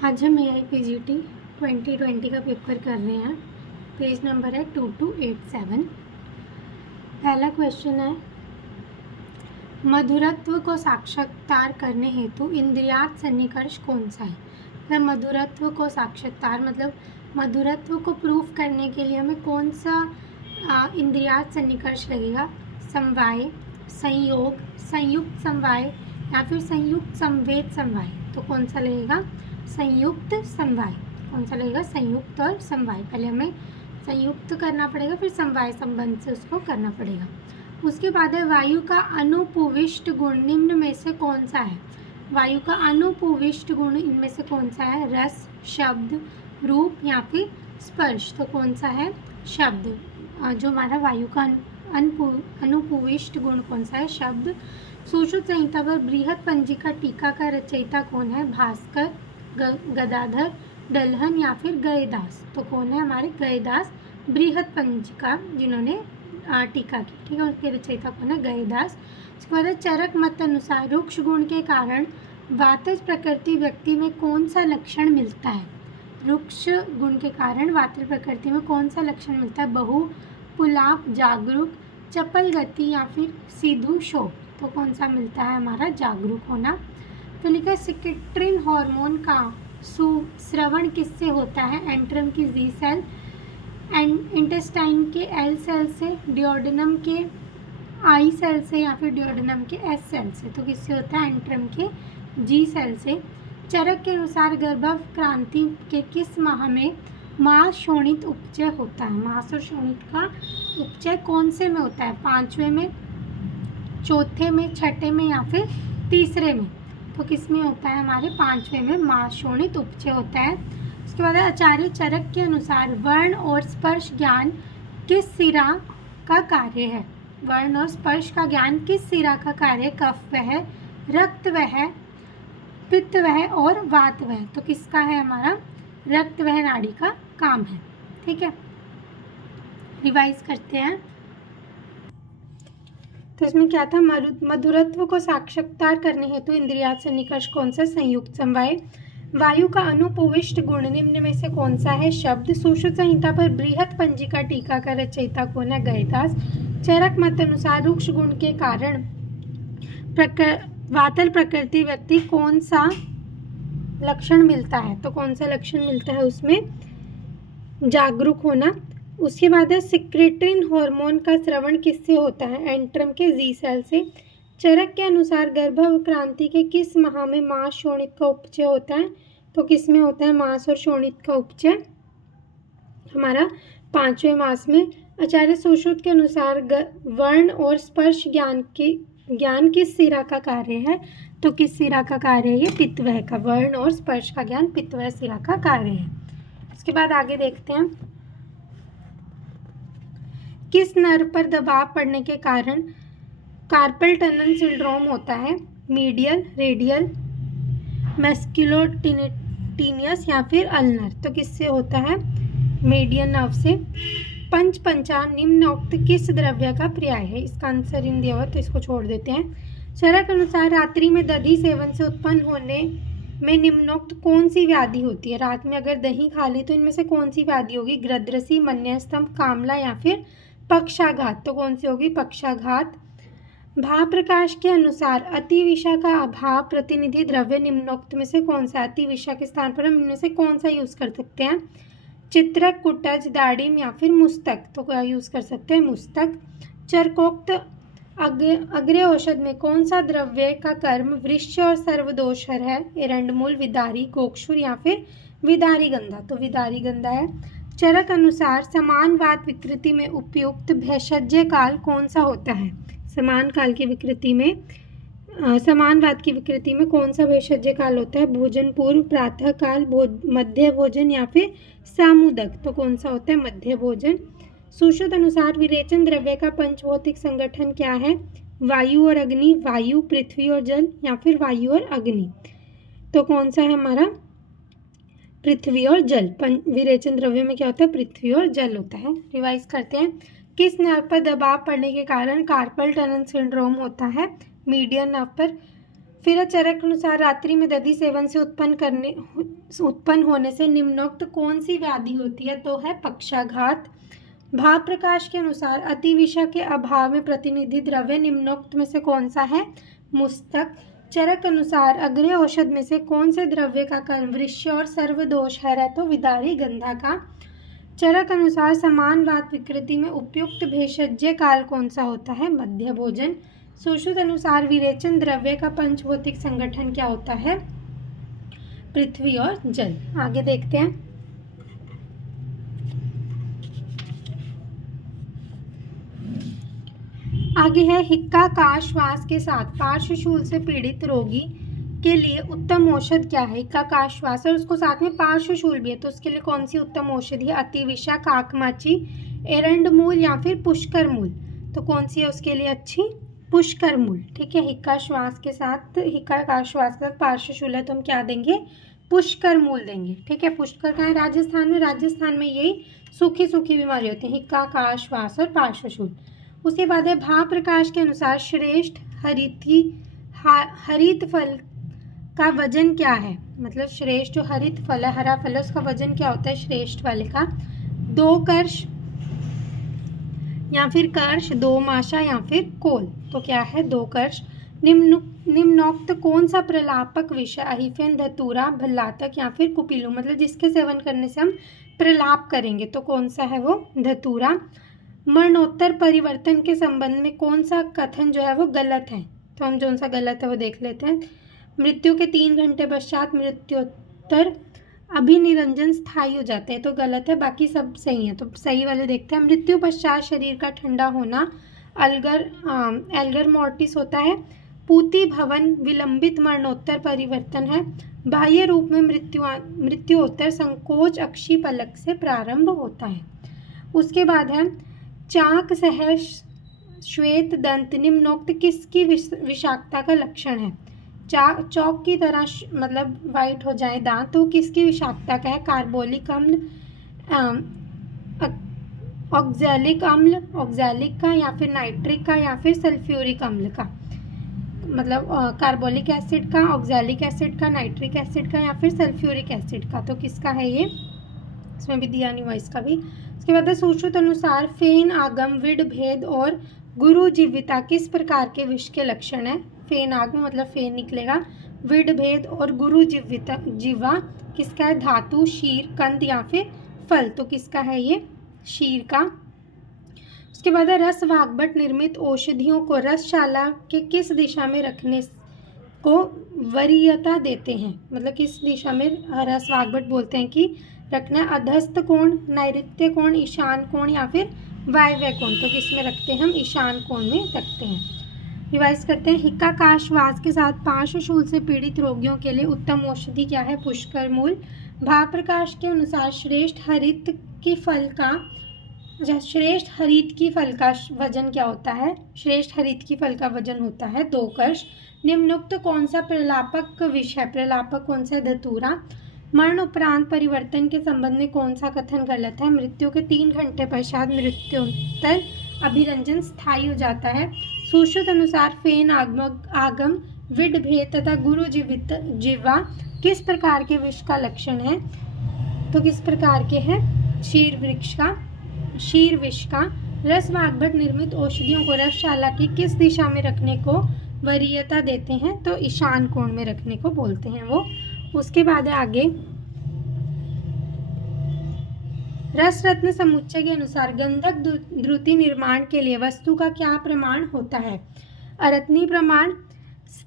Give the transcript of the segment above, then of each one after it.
आज हम AIPGT 2020 का पेपर कर रहे हैं। पेज नंबर है 2287। पहला क्वेश्चन है, मधुरत्व को साक्षात्कार करने हेतु इंद्रियार्थ सन्निकर्ष कौन सा है। मतलब मधुरत्व को साक्षात्कार मतलब मधुरत्व को प्रूफ करने के लिए हमें कौन सा इंद्रियार्थ सन्निकर्ष लगेगा। समवाय, संयोग, संयुक्त समवाय या फिर संयुक्त संवेद समवाय। तो कौन सा लगेगा, संयुक्त समवाय। कौन सा लगेगा, संयुक्त और समवाय। पहले हमें संयुक्त करना पड़ेगा, फिर समवाय संबंध से उसको करना पड़ेगा। उसके बाद है, वायु का अनुपुविष्ट गुण निम्न में से कौन सा है। वायु का अनुपुविष्ट गुण इनमें से कौन सा है, रस, शब्द, रूप या फिर स्पर्श। तो कौन सा है, शब्द। जो हमारा वायु का अनुपुविष्ट गुण कौन सा है, शब्द। सुश्रुत संहिता पर बृहत पंजिका टीका का रचयिता कौन है, भास्कर, गदाधर, दलहन या फिर गयदास। तो कौन है हमारे, गयदास। बृहत पंजिका जिन्होंने टीका की, ठीक है, उसके रचयिता कौन है, गयदास। उसके बाद चरक मत अनुसार रुक्ष गुण के कारण वातज प्रकृति व्यक्ति में कौन सा लक्षण मिलता है। रुक्ष गुण के कारण वातज प्रकृति में कौन सा लक्षण मिलता है, बहु, पुलाप, जागरूक, चपल गति या फिर सीधु शोभ। तो कौन सा मिलता है हमारा, जागरूक होना। तो लिखा है, सिक्रेट्रिन हार्मोन का श्रवण किससे होता है, एंट्रम की जी सेल, इंटेस्टाइन के एल सेल से, डिओडेनम के आई सेल से या फिर डिओडेनम के एस सेल से। तो किससे होता है, एंट्रम के जी सेल से। चरक के अनुसार गर्भव क्रांति के किस माह में मास शोणित उपचय होता है। मास और शोणित का उपचय कौन से में होता है, 5वें में, चौथे में, छठे में या फिर तीसरे में। तो किस में होता है हमारे, 5वें में मास शोणित उपचय होता है। उसके बाद आचार्य चरक के अनुसार वर्ण और स्पर्श ज्ञान किस सिरा का कार्य है। वर्ण और स्पर्श का ज्ञान किस सिरा का कार्य, कफ वह, रक्त वह, पित्त वह और वात वह। तो किसका है हमारा, रक्त वह नाड़ी का काम है। ठीक है, रिवाइज करते हैं। तो इसमें क्या था, मधुरत्व को साक्षात्कार करने हेतु इंद्रियार्थ सन्निकर्ष कौन सा, संयुक्त समवाय। वायु का अनुपुविष्ट गुण निम्न में से कौन सा है, शब्द। सुश्रुत संहिता पर बृहत पंजिका टीका का रचयिता कौन है, गयदास। चरक मत अनुसार रुक्ष गुण के कारण वातल प्रकृति व्यक्ति कौन सा लक्षण मिलता है। तो कौन सा लक्षण मिलता है उसमें, जागरूक होना। उसके बाद है, सिक्रेट्रिन हार्मोन का स्रवण किससे होता है, एंट्रम के जी सेल से। चरक के अनुसार गर्भव क्रांति के किस माह में मास शोणित का उपचय होता है। तो किस में होता है मास और शोणित का उपचय, हमारा 5वें मास में। आचार्य सुश्रुत के अनुसार वर्ण और स्पर्श ज्ञान किस सिरा का कार्य है। तो किस सिरा का कार्य है, ये पित्तवह का। वर्ण और स्पर्श का ज्ञान पित्तवह सिरा का कार्य है। उसके बाद आगे देखते हैं, किस नर्व पर दबाव पड़ने के कारण कार्पल टनल सिंड्रोम होता है, मीडियल, रेडियल, मैस्कुलोटेनियस या फिर अल्नर। तो किससे होता है, मीडियन नर्व से। पंचपंचा निम्नोक्त किस द्रव्य का पर्याय है। इसका आंसर इन दिया हुआ, तो इसको छोड़ देते हैं। चरक अनुसार रात्रि में दही सेवन से उत्पन्न होने में निम्नोक्त कौन सी व्याधि होती है। रात में अगर दही खा ली तो इनमें से कौन सी व्याधि होगी, गृध्रसी, मन्यस्तंभ, कामला या फिर पक्षाघात। तो कौन सी होगी, पक्षाघात। भाव प्रकाश के अनुसार अतिविषा का अभाव प्रतिनिधि द्रव्य निम्नोक्त में से कौन सा। अतिविषा के स्थान पर हम इनमें से कौन सा यूज कर सकते हैं, चित्रक, कुटज, दाड़िम या फिर मुस्तक। तो क्या यूज कर सकते हैं, मुस्तक। चरकोक्त अग्र औषध में कौन सा द्रव्य का कर्म वृक्ष और सर्वदोषहर है, एरंडमूल, विदारी, गोक्षुर या फिर विदारी गंधा। तो विदारी गंधा है। चरक अनुसार समान वात विकृति में उपयुक्त भेषज काल कौन सा होता है। समान वात की विकृति में कौन सा भेषज काल होता है, भोजन पूर्व, प्रातः काल, मध्य भोजन या फिर सामुदक। तो कौन सा होता है, मध्य भोजन। सुश्रुत अनुसार विरेचन द्रव्य का पंचभौतिक संगठन क्या है, वायु और अग्नि, वायु, पृथ्वी और जल या फिर वायु और अग्नि। तो कौन सा है हमारा, पृथ्वी और जल। विरेचन द्रव्य में क्या होता है, पृथ्वी और जल होता है। रिवाइज करते हैं, किस नर्व पर दबाव पड़ने के कारण कार्पल टनल सिंड्रोम होता है, मीडियन नर्व पर। फिर चरक अनुसार रात्रि में दधी सेवन से उत्पन्न उत्पन्न होने से निम्नोक्त कौन सी व्याधि होती है? तो है पक्षाघात। भाव प्रकाश के अनुसार अतिविषा के अभाव में प्रतिनिधि द्रव्य निम्नोक्त में से कौन सा है? मुस्तक। चरक अनुसार अग्रय औषध में से कौन से द्रव्य का कर्म वृश्य और सर्वदोष है? तो विदारी गंधा का। चरक अनुसार समान वात विकृति में उपयुक्त भेषज काल कौन सा होता है? मध्य भोजन। सुश्रुत अनुसार विरेचन द्रव्य का पंचभौतिक संगठन क्या होता है? पृथ्वी और जल। आगे देखते हैं। आगे है हिक्का का श्वास के साथ पार्श्वशूल से पीड़ित रोगी के लिए उत्तम औषध क्या है? हिक्का का श्वास और उसको साथ में पार्श्वशूल भी है, तो उसके लिए कौन सी उत्तम औषधि है? अतिविषा, काकमाची, एरंड मूल या फिर पुष्कर मूल। तो कौन सी है उसके लिए अच्छी? पुष्कर मूल। ठीक है, हिक्का श्वास के साथ, हिक्का का श्वास के साथ पार्श्वशूल है तो हम क्या देंगे? पुष्कर मूल देंगे। ठीक है, पुष्कर कहाँ है? राजस्थान में। राजस्थान में यही सूखी सूखी बीमारी होती है, हिक्का का श्वास और पार्श्वशूल। उसके बाद है भाव प्रकाश के अनुसार श्रेष्ठ हरित फल का वजन क्या है? मतलब श्रेष्ठ जो हरित फल है, हरा फल है, उसका वजन क्या होता है श्रेष्ठ वाले का? 2 कर्ष या फिर कर्ष, 2 माशा या फिर कोल। तो क्या है? 2 कर्ष। निम्नोक्त कौन सा प्रलापक विषय अहिफेन, धतूरा, भल्लातक या फिर कुपिलू, मतलब जिसके सेवन करने से हम प्रलाप करेंगे, तो कौन सा है वो? धतूरा। मरणोत्तर परिवर्तन के संबंध में कौन सा कथन जो है वो गलत है? तो हम जो सा गलत है वो देख लेते हैं। मृत्यु के 3 घंटे पश्चात मृत्योत्तर अभिनिरंजन स्थायी हो जाते हैं, तो गलत है। बाकी सब सही है, तो सही वाले देखते हैं। मृत्यु पश्चात शरीर का ठंडा होना एल्गर मोर्टिस होता है। पूति भवन विलंबित मरणोत्तर परिवर्तन है। बाह्य रूप में मृत्युत्तर संकोच अक्षी पलक से प्रारंभ होता है। उसके बाद है चाक सह श्वेत दंत निम्नोक्त किसकी विषाक्तता का लक्षण है? चौक की तरह मतलब वाइट हो जाए दांत, तो किसकी विषाक्तता का है? कार्बोलिक अम्ल, ऑक्सैलिक अम्ल, ऑक्सैलिक का या फिर नाइट्रिक का या फिर सल्फ्यूरिक अम्ल का, मतलब कार्बोलिक एसिड का, ऑक्सैलिक एसिड का, नाइट्रिक एसिड का या फिर सल्फ्यूरिक एसिड का। तो किसका है ये? इसमें भी दिया नहीं हुआ इसका भी। उसके बाद सुश्रुत अनुसार फेन, आगम, विड भेद और गुरु जीविता किस प्रकार के विष के लक्षण है? फेन आगम मतलब फेन निकलेगा, विड भेद और गुरु जीवा किसका है? धातु, शीर, कंद या फिर फल। तो किसका है ये? शीर का। उसके बाद रस वाग्भट निर्मित औषधियों को रसशाला के किस दिशा में रखने को वरीयता देते हैं? मतलब किस दिशा में रस वाग्भट बोलते हैं कि रखना? अधस्थ कोण, नैऋत्य कोण, ईशान कोण या फिर वायव्य कोण। तो किस में रखते हैं हम? ईशान कोण में रखते हैं। रिवाइज करते हैं। हिक्का का श्वास के साथ पार्श्वशूल से पीड़ित रोगियों के लिए उत्तम औषधि क्या है? पुष्कर मूल। भाव प्रकाश के अनुसार श्रेष्ठ हरित की फल का वजन क्या होता है? श्रेष्ठ हरित की फल का वजन होता है 2 कर्ष। निम्नोक्त कौन सा प्रलापक विषय? प्रलापक कौन सा? धतूरा। मरण उपरांत परिवर्तन के संबंध में कौन सा कथन गलत है? मृत्यु के 3 घंटे पश्चात मृत्योत्तर अभिरंजन स्थायी हो जाता है। सुश्रुत अनुसार फेन, आगम, विड भेद तथा गुरु जीवा किस प्रकार के विष का लक्षण है? तो किस प्रकार के हैं? शीर विष का। रस वाग्भट निर्मित औषधियों को रसशाला की किस दिशा में रखने को वरीयता देते हैं? तो ईशान कोण में रखने को बोलते हैं वो। उसके बाद है आगे रस रत्न समुच्चय के अनुसार गंधक द्रुति निर्माण के लिए वस्तु का क्या प्रमाण होता है? अरत्नी प्रमाण,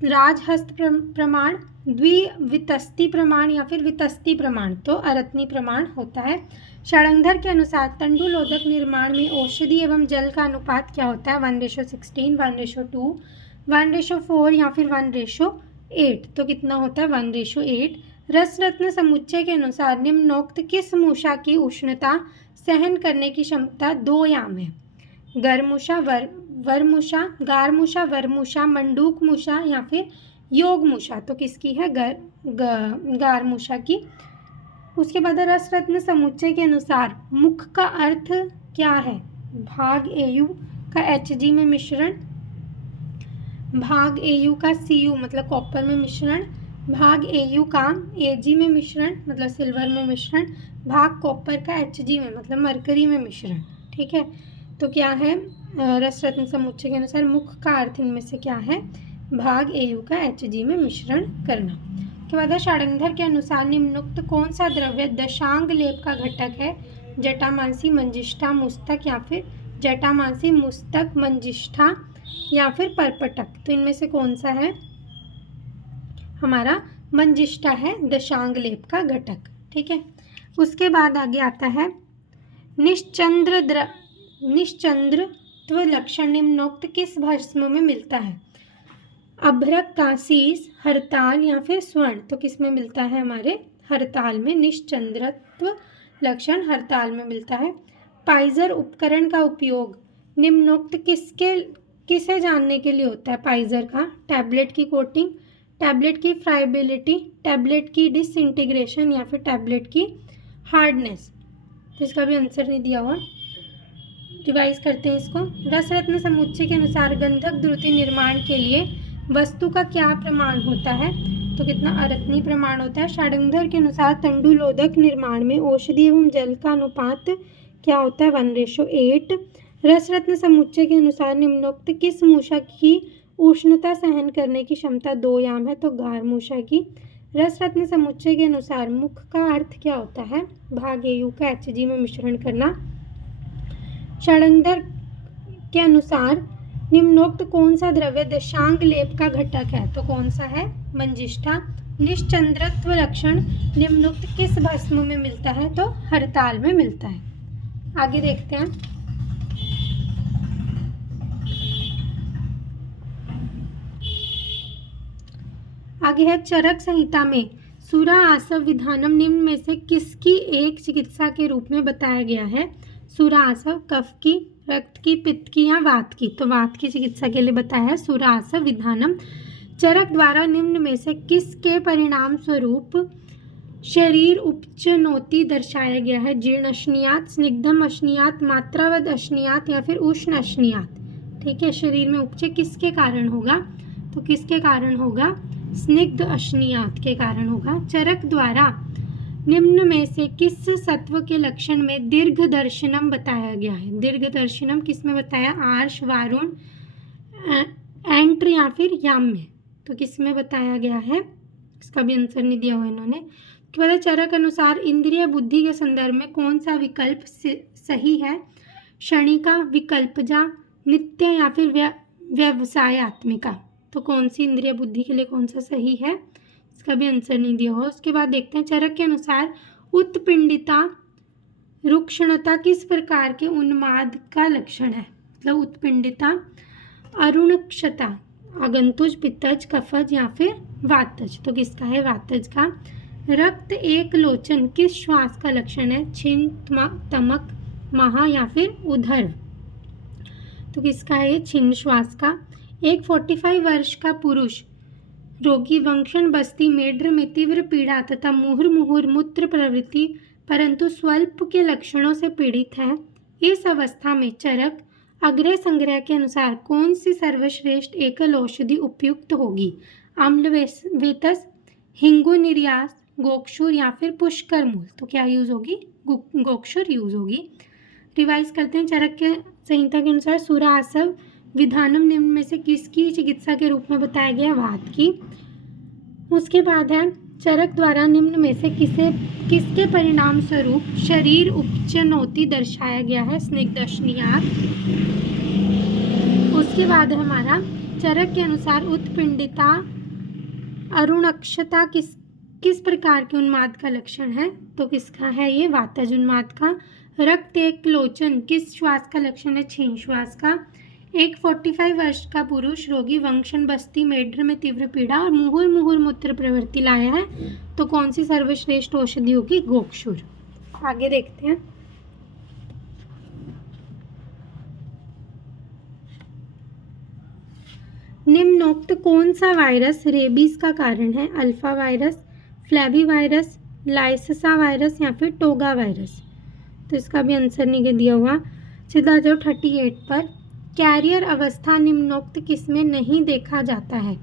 राजहस्त प्रमाण, द्विवितस्ती प्रमाण या फिर वितस्ती प्रमाण। तो अरत्नी प्रमाण होता है। षडंगर के अनुसार तंडुलोदक निर्माण में औषधि एवं जल का अनुपात क्या होता है? 1:16, 1:2, 1:4 या फिर 1:8। तो कितना होता है? 1:8। रस रत्न समुच्चय के अनुसार निम्नोक्त किस मूषा की उष्णता सहन करने की क्षमता 2 याम है? गर्मूषा, वरमूषा, गारमूषा, वरमूषा, मंडूक मूषा या फिर योग मूषा। तो किसकी है? गारमूषा की। उसके बाद रस रत्न समुच्चय के अनुसार मुख का अर्थ क्या है? भाग एयु का Hg में मिश्रण, भाग एयु का Cu मतलब कॉपर में मिश्रण, भाग एयू का एजी में मिश्रण मतलब सिल्वर में मिश्रण, भाग कॉपर का एचजी में मतलब मरकरी में मिश्रण। ठीक है, तो क्या है रस रत्न समुच्चय के अनुसार मुख्य का अर्थ इनमें से क्या है, भाग एयू का एचजी में मिश्रण करना। के बाद षडंगर के अनुसार निम्नोक्त कौन सा द्रव्य दशांग लेप का घटक है, जटामांसी, मंजिष्ठा, मुस्तक या फिर जटामांसी, मुस्तक, मंजिष्ठा या फिर परपटक। तो इनमें से कौन सा है, हमारा मंजिष्ठा है दशांग लेप का घटक। ठीक है, उसके बाद आगे आता है निश्चंद्रत्व लक्षण निम्नोक्त किस भस्म में मिलता है, अभ्रक, कांसीस, हरताल या फिर स्वर्ण। तो किस में मिलता है, हमारे हरताल में। निश्चंद्रत्व लक्षण हरताल में मिलता है। पाइजर उपकरण का उपयोग निम्नोक्त किसे जानने के लिए होता है, पाइजर का, टैबलेट की कोटिंग, टैबलेट की फ्राइबिलिटी, टैबलेट की डिसइंटीग्रेशन या फिर टैबलेट की हार्डनेस। तो इसका भी आंसर नहीं दिया हुआ, रिवाइज करते हैं इसको। रसरत्न समुच्चय के अनुसार गंधक द्रुति निर्माण के लिए वस्तु का क्या प्रमाण होता है, तो कितना, अरत्नी प्रमाण होता है। षडंगर के अनुसार तंडुलोदक निर्माण में औषधि एवं जल का अनुपात क्या होता है, 1:8। रसरत्न समुच्चय के अनुसार निम्नोक्त किस मूषक की उष्णता सहन करने की क्षमता 2 याम है, तो गार मूषा की। रसरत्न समुच्चय के अनुसार मुख का अर्थ क्या होता है, भाग एयू का एचजी में मिश्रण करना। षडंगर के अनुसार निम्नोक्त कौन सा द्रव्य दशांग लेप का घटक है, तो कौन सा है, मंजिष्ठा। निश्चंद्रत्व लक्षण निम्नोक्त किस भस्म में मिलता है, तो हरताल में मिलता है। आगे देखते हैं। आगे है चरक संहिता में सुरा आसव विधानम निम्न में से किसकी एक चिकित्सा के रूप में बताया गया है, सुरा आसव कफ की, रक्त की, पित्त की या वात की। तो वात की चिकित्सा के लिए बताया है सुरा आसव विधानम। चरक द्वारा निम्न में से किसके परिणाम स्वरूप शरीर उपचनौती दर्शाया गया है, जीर्ण अश्नियात, स्निग्धम अश्नियात, मात्रावद अश्नियात या फिर उष्ण अश्नियात। ठीक है, शरीर में उपचय किसके कारण होगा, तो किसके कारण होगा, स्निग्ध अश्नियात के कारण होगा। चरक द्वारा निम्न में से किस सत्व के लक्षण में दीर्घ दर्शनम बताया गया है, दीर्घ दर्शनम किस में बताया, आर्ष, वारुण, एंट्र या फिर याम में। तो किस में बताया गया है, इसका भी आंसर नहीं दिया हुआ इन्होंने। उसके बाद चरक अनुसार इंद्रिय बुद्धि के संदर्भ में कौन सा विकल्प सही है, क्षणिका, विकल्पजा, नित्य या फिर व्यवसायत्मिका। तो कौन सी इंद्रिय बुद्धि के लिए कौन सा सही है, इसका भी आंसर नहीं दिया हो। उसके बाद देखते हैं चरक के अनुसार उत्पिंडिता रुक्षणता किस प्रकार के उन्माद का लक्षण है, मतलब उत्पिंडिता, अरुणक्षता, आगंतुज, पित्तज, कफज या फिर वातज। तो किसका है, वातज का। रक्त एक लोचन किस श्वास का लक्षण है, छिन्न, तमक, महा या फिर उधर। तो किसका है, ये छिन्न श्वास का। एक 45 वर्ष का पुरुष रोगी वंक्षण बस्ती मेड्र में तीव्र पीड़ा तथा मुहुर्मुहुर मूत्र प्रवृत्ति परंतु स्वल्प के लक्षणों से पीड़ित है। इस अवस्था में चरक अग्रय संग्रह के अनुसार कौन सी सर्वश्रेष्ठ एकल औषधि उपयुक्त होगी, आम्लवेतस, हिंगु निर्यास, गोक्षुर या फिर पुष्कर मूल। तो क्या यूज होगी, गोक्षुर यूज होगी। रिवाइज करते हैं। चरक के संहिता के अनुसार सुरा आसव विधानम निम्न में से किसकी चिकित्सा के रूप में बताया गया, वात की। उसके बाद है चरक द्वारा निम्न में से किसके परिणाम स्वरूप शरीर उपचनौती दर्शाया गया है, स्निग्ध अश्नियात। उसके बाद है हमारा चरक के अनुसार उत्पिंडिता अरुणक्षता किस प्रकार के उन्माद का लक्षण है, तो किसका है, ये वातज उन्माद का। रक्त एक लोचन किस श्वास का लक्षण है, छीन श्वास का। एक 45 वर्ष का पुरुष रोगी वंक्षण बस्ती मेड्र में तीव्र पीड़ा और मुहुर्मुहुर मूत्र प्रवृत्ति लाया है, तो कौन सी सर्वश्रेष्ठ औषधि होगी, गोक्षुर। आगे देखते हैं। निम्नोक्त कौन सा वायरस रेबीज का कारण है, अल्फा वायरस, फ्लैवी वायरस, लाइसेसा वायरस या फिर टोगा वायरस। तो इसका भी आंसर नहीं दिया हुआ। सीधा जाओ 38 पर। कैरियर अवस्था निम्नोक्त किसमें नहीं देखा जाता है,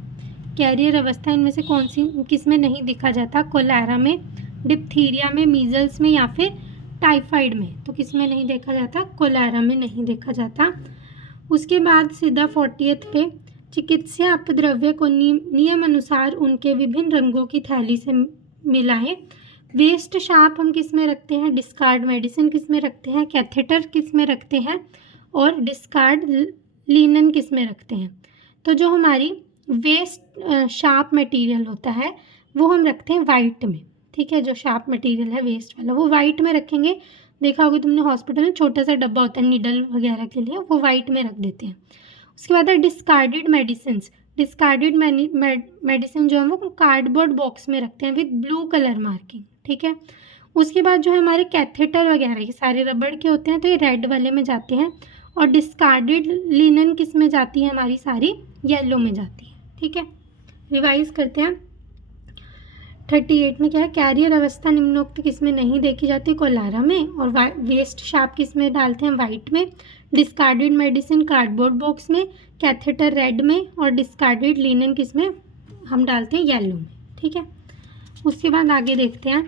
कैरियर अवस्था इनमें से कौन सी किस में नहीं देखा जाता? कोलेरा में, डिप्थीरिया में, मीजल्स में या फिर टाइफाइड में? तो किस में नहीं देखा जाता? कोलेरा में नहीं देखा जाता। उसके बाद सीधा 40th पे, चिकित्सा अपद्रव्य को नियम अनुसार उनके विभिन्न रंगों की थैली से मिलाएं। वेस्ट शाप हम किस में रखते हैं? डिस्कार्ड मेडिसिन किस में रखते हैं? कैथेटर किस में रखते हैं? और डिस्कार्ड लिनन किस में रखते हैं? तो जो हमारी वेस्ट शार्प मटेरियल होता है वो हम रखते हैं वाइट में, ठीक है। जो शार्प मटेरियल है वेस्ट वाला वो वाइट में रखेंगे। देखा होगा तुमने हॉस्पिटल में छोटा सा डब्बा होता है नीडल वगैरह के लिए, वो वाइट में रख देते हैं। उसके बाद है डिस्कार्डेड मेडिसिन। डिस्कार्डेड मेडिसिन जो है वो कार्डबोर्ड बॉक्स में रखते हैं विद ब्लू कलर मार्किंग, ठीक है। उसके बाद जो है हमारे कैथेटर वगैरह ये सारे रबड़ के होते हैं तो ये रेड वाले में जाते हैं। और डिस्कार्डेड लिनन किस में जाती है? हमारी सारी येलो में जाती है, ठीक है। रिवाइज करते हैं। 38 में क्या है? कैरियर अवस्था निम्नोक्त किस में नहीं देखी जाती? कोलारा में। और वेस्ट शार्प किस में डालते हैं? वाइट में। डिस्कार्डेड मेडिसिन कार्डबोर्ड बॉक्स में, कैथेटर रेड में, और डिस्कार्डेड लिनन किस में हम डालते हैं? येलो में, ठीक है। उसके बाद आगे देखते हैं।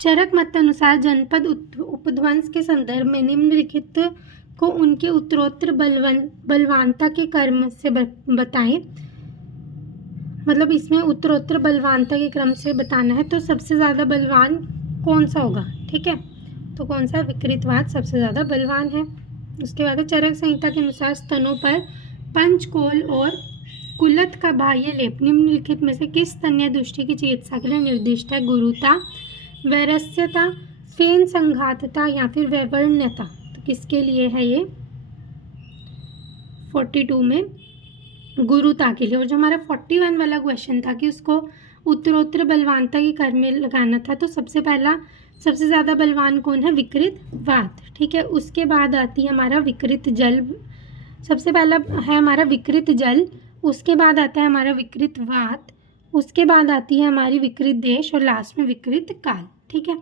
चरक मत अनुसार जनपद उपध्वंस के संदर्भ में निम्नलिखित को उनके उत्तरोत्तर बलवानता के क्रम से बताएं। मतलब इसमें उत्तरोत्तर बलवानता के क्रम से बताना है। तो सबसे ज़्यादा बलवान कौन सा होगा? ठीक है, तो कौन सा? विकृतवात सबसे ज़्यादा बलवान है। उसके बाद चरक संहिता के अनुसार स्तनों पर पंचकोल और कुलत का बाह्य लेप निम्नलिखित में से किस स्तन्य दुष्टि की चिकित्सा के लिए निर्दिष्ट है? गुरुता, वैरस्यता, फेन संघातता या फिर वैवर्ण्यता? तो किसके लिए है ये? 42 में गुरुता के लिए। और जो हमारा 41 वाला क्वेश्चन था कि उसको उत्तरोत्तर बलवानता के क्रम में लगाना था, तो सबसे पहला सबसे ज़्यादा बलवान कौन है? विकृत वात, ठीक है। उसके बाद आती है हमारा विकृत जल, सबसे पहला है हमारा विकृत जल, उसके बाद आता है हमारा विकृत वात, उसके बाद आती है हमारी विकृत देश और लास्ट में विकृत काल, ठीक है।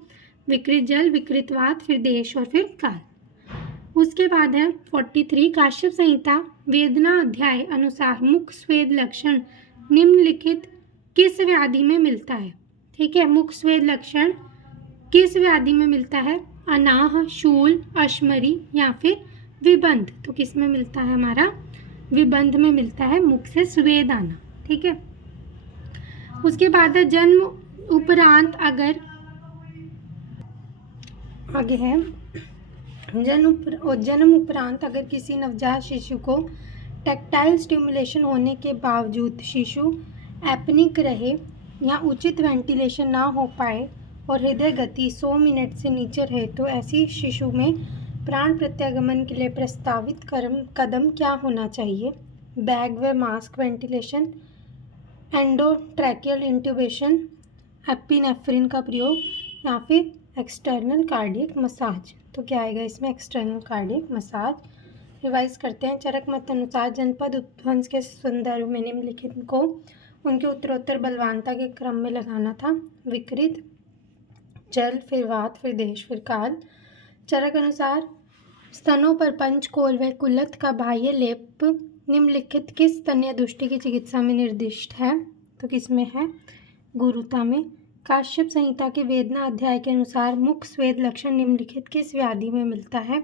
विकृत जल, विकृत वात, फिर देश और फिर काल। उसके बाद है 43 काश्यप संहिता वेदना अध्याय अनुसार मुख स्वेद लक्षण निम्नलिखित किस व्याधि में मिलता है? ठीक है, मुख स्वेद लक्षण किस व्याधि में मिलता है? अनाह, शूल, अश्मरी या फिर विबंध? तो किस में मिलता है? हमारा विबंध में मिलता है, मुख से स्वेद आना, ठीक है। उसके बाद है जन्म उपरांत अगर आगे है जन्म उपरांत अगर किसी नवजात शिशु को टैक्टाइल स्टिमुलेशन होने के बावजूद शिशु एपनिक रहे या उचित वेंटिलेशन ना हो पाए और हृदय गति 100 मिनट से नीचे रहे, तो ऐसी शिशु में प्राण प्रत्यागमन के लिए प्रस्तावित कदम क्या होना चाहिए? बैग व mask ventilation, endotracheal intubation, epinephrine का प्रयोग या फिर एक्सटर्नल कार्डियक मसाज? तो क्या आएगा इसमें? External cardiac massage. रिवाइज करते हैं। चरक मत अनुसार जनपद उपध्वंस के संदर्भ में निम्नलिखित को उनके उत्तरोत्तर बलवानता के क्रम में लगाना था। विकृत जल, फिर वात, फिर देश, फिर काल। चरक अनुसार स्तनों पर पंचकोल व कुलत का बाह्य लेप निम्नलिखित किस स्तन्य दुष्टि की चिकित्सा में निर्दिष्ट है? तो किसमें है? गुरुता में। काश्यप संहिता के वेदना अध्याय के अनुसार मुख स्वेद लक्षण निम्नलिखित किस व्याधि में मिलता है?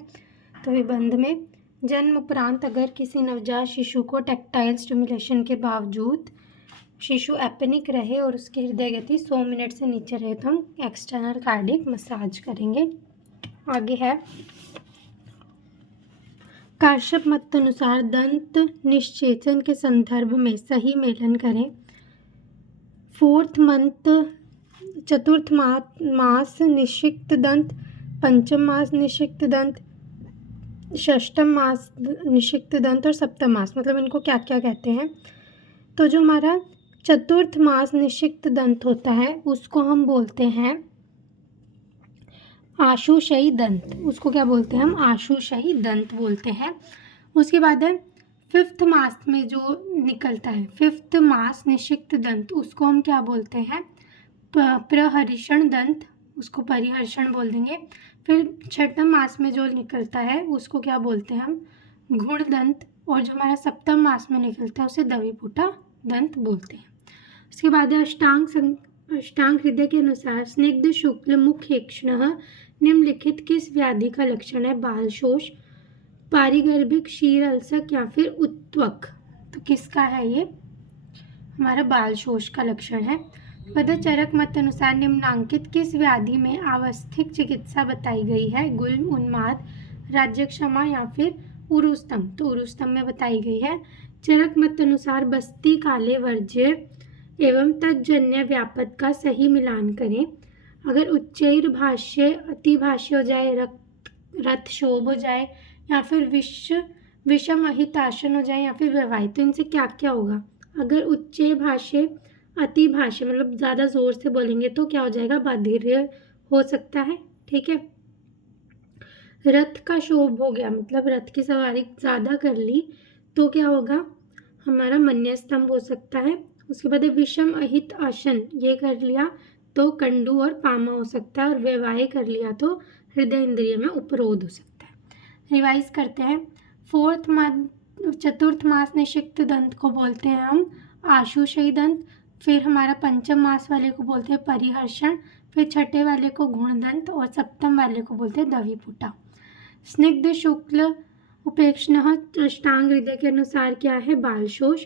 तो विबंध में। जन्म उपरांत अगर किसी नवजात शिशु को टैक्टाइल स्टिमुलेशन के बावजूद शिशु एपनिक रहे और उसकी हृदय गति 100 मिनट से नीचे रहे, तो हम एक्सटर्नल कार्डियक मसाज करेंगे। आगे है काश्यप मत अनुसार दंत निश्चेचन के संदर्भ में सही मेलन करें। 4th मंथ, चतुर्थ मास निषिक्त दंत, पंचम मास निषिक्त दंत, षष्ठम मास निषिक्त दंत और सप्तम मास, मतलब इनको क्या क्या कहते हैं? तो जो हमारा चतुर्थ मास निषिक्त दंत होता है उसको हम बोलते हैं आशुषयी दंत। उसको क्या बोलते हैं हम? आशुषयी दंत बोलते हैं। उसके बाद है 5th मास में जो निकलता है 5th मास निषिक्त दंत, उसको हम क्या बोलते हैं? प्रहर्षण दंत, उसको परिहर्षण बोल देंगे। फिर 6ठम मास में जो निकलता है उसको क्या बोलते हैं हम? घुण दंत। और जो हमारा सप्तम मास में निकलता है उसे दविपुटा दंत बोलते हैं। उसके बाद है अष्टांग हृदय के अनुसार स्निग्ध शुक्ल मुख एक्ष्णः निम्नलिखित किस व्याधि का लक्षण है? बाल शोष, पारिगर्भिक क्षीर अल्सक या फिर उत्वक। तो किसका है ये? हमारा बाल शोष का लक्षण है। चरक मत अनुसार निम्नांकित किस व्याधि में आवस्थिक चिकित्सा बताई गई है? गुल्म, उन्माद, राज्यक्षमा या फिर उरुस्तम। तो उरुस्तम में बताई गई है। चरक मत अनुसार बस्ती काले वर्ज्य एवं तज्जन्य व्यापद का सही मिलान करें। अगर उच्चैर भाष्य अतिभाष्य हो जाए, रथ शोभ हो जाए या फिर विषम अहिताशन हो जाए या फिर वैवाहिक, तो इनसे क्या क्या होगा? अगर उच्चैर भाष्य अति भाष्य मतलब ज़्यादा ज़ोर से बोलेंगे तो क्या हो जाएगा? बाधिर्य हो सकता है। ठीक है। रथ का शोभ हो गया मतलब रथ की सवारी ज़्यादा कर ली तो क्या होगा? हमारा मन्यस्तंभ हो सकता है। उसके बाद विषम अहित आसन ये कर लिया तो कंडू और पामा हो सकता है, और वैवाह कर लिया तो हृदय इंद्रिय में उपरोध हो सकता है। रिवाइज करते हैं। चतुर्थ मास निषिक्त दंत को बोलते हैं हम आशुषयी दंत। फिर हमारा पंचम मास वाले को बोलते हैं परिहर्षण। फिर छठे वाले को गुणदंत और सप्तम वाले को बोलते हैं दविपुटा। स्निग्ध शुक्ल उपेक्षणः अष्टांग हृदय के अनुसार क्या है? बाल शोष।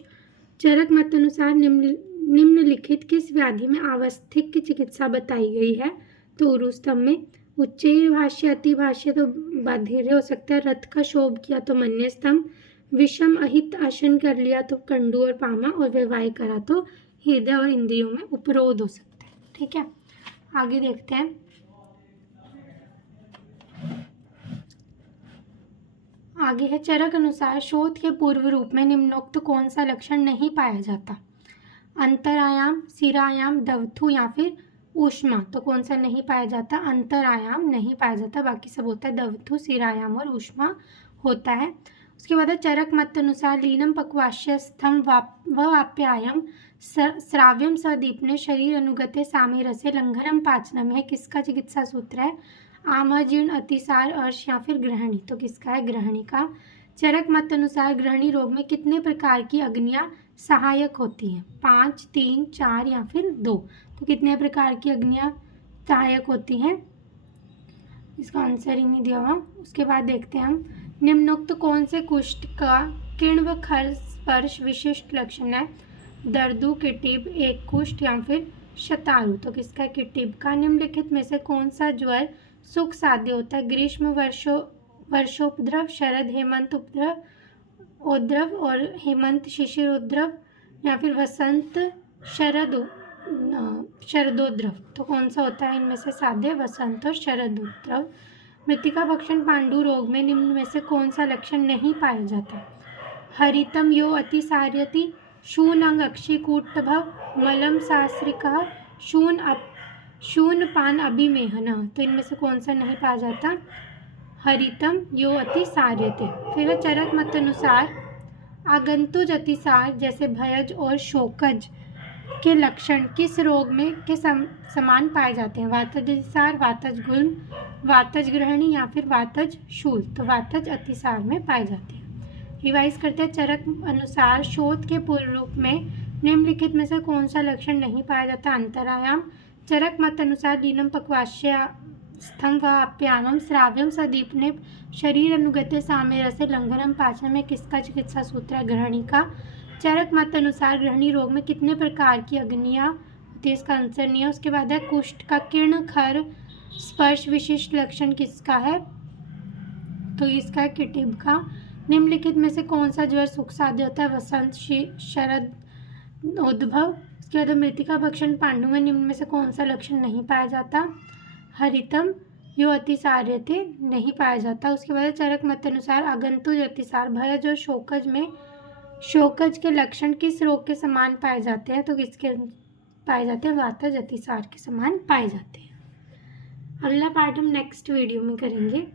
चरक मत अनुसार निम्नलिखित किस व्याधि में आवस्थिक की चिकित्सा बताई गई है? तो उरुस्तम में। उच्चैर भाष्य अति भाष्य तो बाधिर्य हो सकता है, रथ का शोभ किया तो मन्यस्तंभ, विषम अहित आसन कर लिया तो कंडू और पामा, और वैवाह करा तो हृदय और इंद्रियों में उपरोध हो सकता है। ठीक है, आगे देखते हैं। आगे है चरक अनुसार शोथ के पूर्व रूप में निम्नोक्त कौन सा लक्षण नहीं पाया जाता? अंतरायाम, सिरायाम, दवथु या फिर ऊष्मा। तो कौन सा नहीं पाया जाता? अंतरायाम नहीं पाया जाता, बाकी सब होता है। दवथु, सिरायाम और ऊष्मा होता है। उसके बाद चरक मत अनुसार लीनम पक्वाश्य स्थम वाप्यायम श्राव्यम सदीपने शरीर अनुगते सामेरसे लंघनम पाचनम है किसका चिकित्सा सूत्र है? आमाजीर्ण, अतिसार, अर्श या फिर ग्रहणी। तो किसका है? ग्रहणी का। चरक मत अनुसार ग्रहणी रोग में कितने प्रकार की अग्नियां सहायक होती हैं? 5, 3, 4 या फिर 2। तो कितने प्रकार की अग्नियां सहायक होती हैं? इसका आंसर ही नहीं दिया हुआ। उसके बाद देखते हैं हम निम्नोक्त कौन से कुष्ठ का किण्व खर स्पर्श विशिष्ट लक्षण है? दर्दु, किटिब, एक कुष्ठ या फिर शतारु। तो किसका? किटिब का। निम्नलिखित में से कौन सा ज्वर सुख साध्य होता है? ग्रीष्म वर्षोपद्रव, शरद हेमंत उद्रव और हेमंत शिशिर उद्रव या फिर वसंत शरदोद्रव। तो कौन सा होता है इनमें से साध्य? वसंत और शरदोद्रव। मृतिका भक्षण पांडु रोग में निम्न में से कौन सा लक्षण नहीं पाया जाता? हरितम यो अतिसार्यति, शून अंग अक्षिकूटभव, मलम सास्रिका, शून पान अभिमेहना। तो इनमें से कौन सा नहीं पाया जाता? हरितम यो अतिसार्यते। फिर चरक मत अनुसार आगंतुज अतिसार जैसे भयज और शोकज के लक्षण किस रोग में के समान पाए जाते हैं? वातज अतिसार, वातज गुल्म, वातज ग्रहणी या फिर वातज शूल। तो वातज अतिसार में पाए जाते हैं। रिवाइज करते हैं। चरक अनुसार शोथ के पूर्व रूप में निम्नलिखित में से कौन सा लक्षण नहीं पाया जाता? अंतरायाम। चरक मत अनुसार लीनम पक्वाश्य स्थम वाप्यामम श्राव्यम सदीपने शरीर अनुगते सामेरसे लंघनम पाचन में किसका चिकित्सा सूत्र है? ग्रहणी का। चरक मत अनुसार ग्रहणी रोग में कितने प्रकार की अग्नियां होती है? इसका आंसर नहीं है। उसके बाद है कुष्ठ का किर्ण खर स्पर्श विशिष्ट लक्षण किसका है? तो इसका है किटिब का। निम्नलिखित में से कौन सा ज्वर सुख साध्य होता है? वसंत, शरद, उद्भव। उसके बाद मृतिका भक्षण पांडु में निम्न में से कौन सा लक्षण नहीं पाया जाता? हरितम यो अतिसार्यते नहीं पाया जाता। उसके बाद चरक मत अनुसार आगंतुज अतिसार, भयज और शोकज में शोकज के लक्षण किस रोग के समान पाए जाते हैं? तो किसके पाए जाते हैं? वातज अतिसार के समान पाए जाते हैं। अगला पार्ट हम नेक्स्ट वीडियो में करेंगे।